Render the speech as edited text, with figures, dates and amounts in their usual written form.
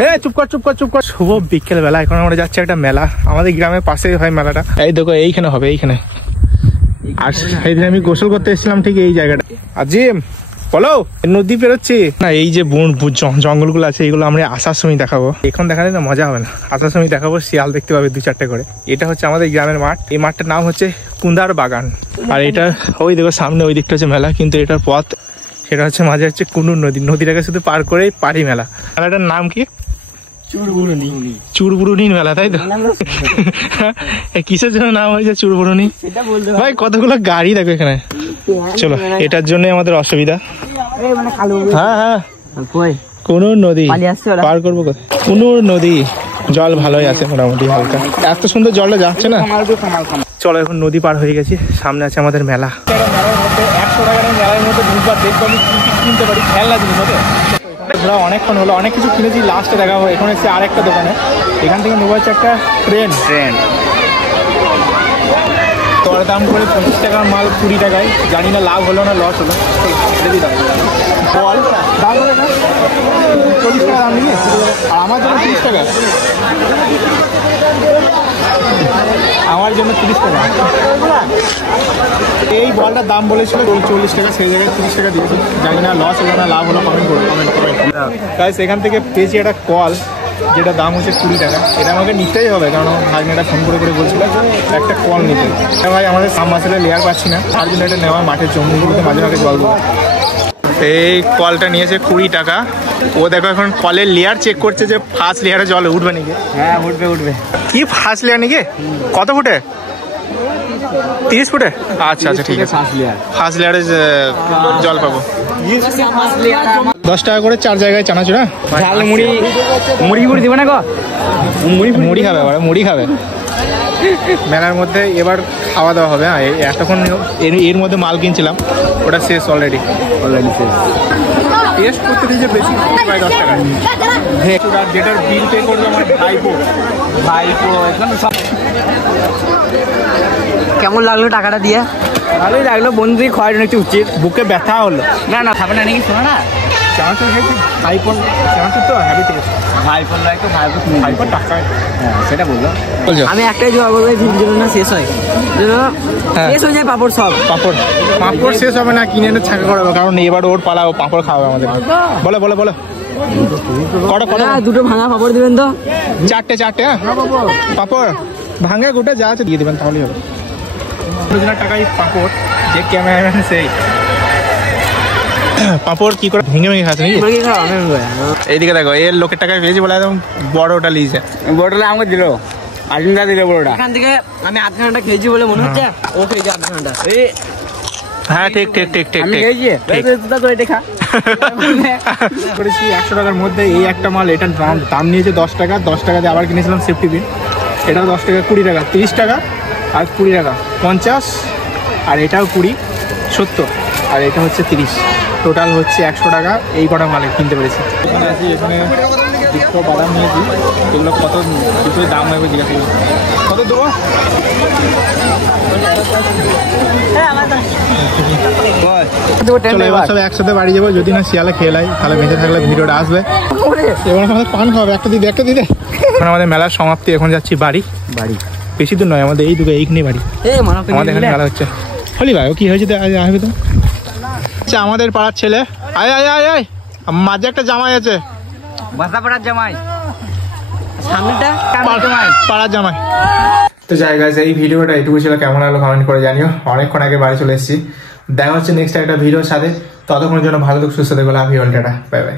হ্যাঁ চুপ কর চুপ কর চুপ কর। শুভ বিকেল বেলা, এখন আমরা যাচ্ছি একটা মেলা, আমাদের গ্রামের পাশেই হয় মেলাটা। এই দেখো এইখানে হবে, এইখানে। আর সেইদিন আমি গোসল করতে এসেছিলাম ঠিক এই জায়গাটা। আজিম বলো, নদী পেরোচ্ছি না, এই যে জঙ্গলগুলো আছে এইগুলো আমরা আসার সময় দেখাবো। এখন দেখালে না মজা হবে না, আসার সময় দেখাবো। শিয়াল দেখতে পাবে 2-4টে করে। এটা হচ্ছে আমাদের গ্রামের মাঠ, এই মাঠটার নাম হচ্ছে কুন্দার বাগান। আর এটা ওই দেখো সামনে ওই দিকটা হচ্ছে মেলা, কিন্তু এটার পথ সেটা হচ্ছে মাঝে হচ্ছে কুনুর নদী, নদীটাকে শুধু পার করেই পারি মেলা। মেলাটার নাম কি? চুরবুরুনি মেলা, তাই তো? কিসের জন্য নাম হয়েছে চুরবুরুনি? ভাই কতগুলো গাড়ি দেখো এখানে। চলো, এটার জন্য আমাদের অসুবিধা। হ্যাঁ হ্যাঁ, কুনুর নদী পার করবো কোথায়? কুনুর নদী জল ভালোই আছে মোটামুটি, হালকা। এত সুন্দর জলটা যাচ্ছে না। চলো, এখন নদী পার হয়ে গেছি, সামনে আছে আমাদের মেলা। মেলার মধ্যে 100 টাকার মেলার মধ্যে ঢুকবার দেখবো আমি কি কি কিনতে পারি, খেলনা জিনিস হবে। ঘোরা অনেকক্ষণ হলো, অনেক কিছু কিনেছি, লাস্টে দেখা হবে। এখন এসেছি আরেকটা দোকানে, এখান থেকে নেবো হচ্ছে একটা ট্রেন। তোর দাম করে 25 টাকার মাল 20 টাকায়, জানি না লাভ হলো না লস হলো। বল দাম হলো না 40 টাকা দাম নিয়ে, আর আমার জন্য 30 টাকা, আমার জন্য 30 টাকা। এই বলটার দাম বলেছিল 40 টাকা, সেই জায়গায় 30 টাকা দিয়েছি। জানি না লস হলো না লাভ হলো, কমেন্ট করো কমেন্ট করে। তাই সেখান থেকে পেয়েছি একটা কল, যেটা দাম হচ্ছে 20 টাকা। এটা আমাকে নিতেই হবে, কারণ আমার ভাগ্নেটা ফোন করে করে বলছিল একটা কল নিতে। ভাই আমাদের সাম মাসেলে লেয়ার পাচ্ছি না, তার জন্য এটা নেওয়া, মাঠের জমিগুলোতে মাঝে মাঝে জল দেবো। এই কলটা নিয়েছে 20 টাকা। ও দেখো এখন কলের লেয়ার চেক করছে যে ফার্স্ট লেয়ারে জল উঠবে নাকি। হ্যাঁ উঠবে উঠবে। কি ফার্স্ট লেয়ার নাকি? কত ফুটে? 30 ফুটে? আচ্ছা আচ্ছা ঠিক আছে, ফার্স্ট লেয়ারে জল পাবো। 10 টাকা করে 4 জায়গায় চানাচুর। মুড়ি মুড়ি মুড়ি দিবে না গো? মুড়ি খাবে, মুড়ি খাবে মেলার মধ্যে। এবার খাওয়া দাওয়া হবে। হ্যাঁ এতক্ষণ এর মধ্যে মাল কিনছিলাম, ওটা শেষ অলরেডি শেষ। টেস্ট করতে দিয়েছে বেশি, প্রায় 10 টাকা। যেটার বিল পে করবে আমার ভাইপো। কেমন লাগলো টাকাটা দিয়ে? ভালোই লাগলো, বন্ধু খয়ের একটু উচিত, বুকে ব্যথা হলো। না না খাবে না নাকি? শোনো না, চানাচুর খাইছি, ভাইপোর চানাচুর তো হ্যাবি থেকে ভাইপোর নয় তো ভাইপোর টাকায়। হ্যাঁ সেটা বললো। আমি একটাই জবাব বলবো, ভিডিও না শেষ হয়, শেষ হয়ে যায় পাপড় সব। পাপড় শেষ হবে না, কিনে এনে ছাঁকা করাবো, কারণ এবার ওর পালা, ও পাপড় খাওয়াবে আমাদের। বলো বলো বলো, কটা? দুটো ভাঙা পাপড় দিবেন তো? 4টে। হ্যাঁ পাপড় ভাঙা গোটা যা আছে দিয়ে দেবেন, তাহলেই হবে। 2 টাকায় পাপড়, যে ক্যামেরাম্যান সেই পাপড় কি করে ভেঙে ভেঙে খাচ্ছে নাকি? এইদিকে দেখো, এর লোকের টাকায় পেয়েছি বলে একদম বড়টা লিয়েছে। বড়টা আমাকে দিল, আর্জুনটা দিল বড়টা। এখান থেকে আমি 1/2 ঘন্টা খেয়েছি বলে মনে হচ্ছে, ও খেয়েছে 1/2 ঘন্টা। হ্যাঁ ঠিক ঠিক ঠিক ঠিক আমি খেয়েছি দেখা করেছি 100 টাকার মধ্যে। এই একটা মাল, এটার দাম নিয়েছে 10 টাকা। 10 টাকা দিয়ে আবার কিনেছিলাম সেফটি পিন, এটাও 10 টাকা। 20 টাকা, 30 টাকা আর 20 টাকা 50, আর এটাও 20 70, আর এটা হচ্ছে 30। টোটাল হচ্ছে 100 টাকা। এই কটা মালে কিনতে পেরেছি। এখানে আছি, এখানে দুটো বাদাম নিয়েছি, এগুলো কত দুটোই দাম হবে জিজ্ঞাসা করি। কত দেবো? চলো এবার সব একসাথে বাড়ি যাবো, যদি না শিয়ালে খেয়ে লাই, তাহলে বেঁচে থাকলে ভিডিওটা আসবে। এবার আমাদের পান খাওয়াবে, একটা দিদি। এখন আমাদের মেলার সমাপ্তি, এখন যাচ্ছি বাড়ি। বেশি দূর নয়, আমাদের এই দুটো এইখানে বাড়ি। আমাদের এখানে মেলা হচ্ছে। হলি ভাই ও কি হয়েছে আসবে তো? আচ্ছা আমাদের পাড়ার ছেলে, আয় আয় আয় আয়, মাঝে একটা জামাই আছে, পাড়ার জামাই, সামনেটা পাড়ার জামাই। তো যাই গাইস, এই ভিডিওটা এটুকু ছিল। কেমন লাগলো কমেন্ট করে জানিও। অনেকক্ষণ আগে বাড়ি চলে এসেছি। দেখা হচ্ছে নেক্সট একটা ভিডিওর সাথে। ততক্ষণের জন্য ভালো থাকো, সুস্থ থেকো, love you all, tata, bye by.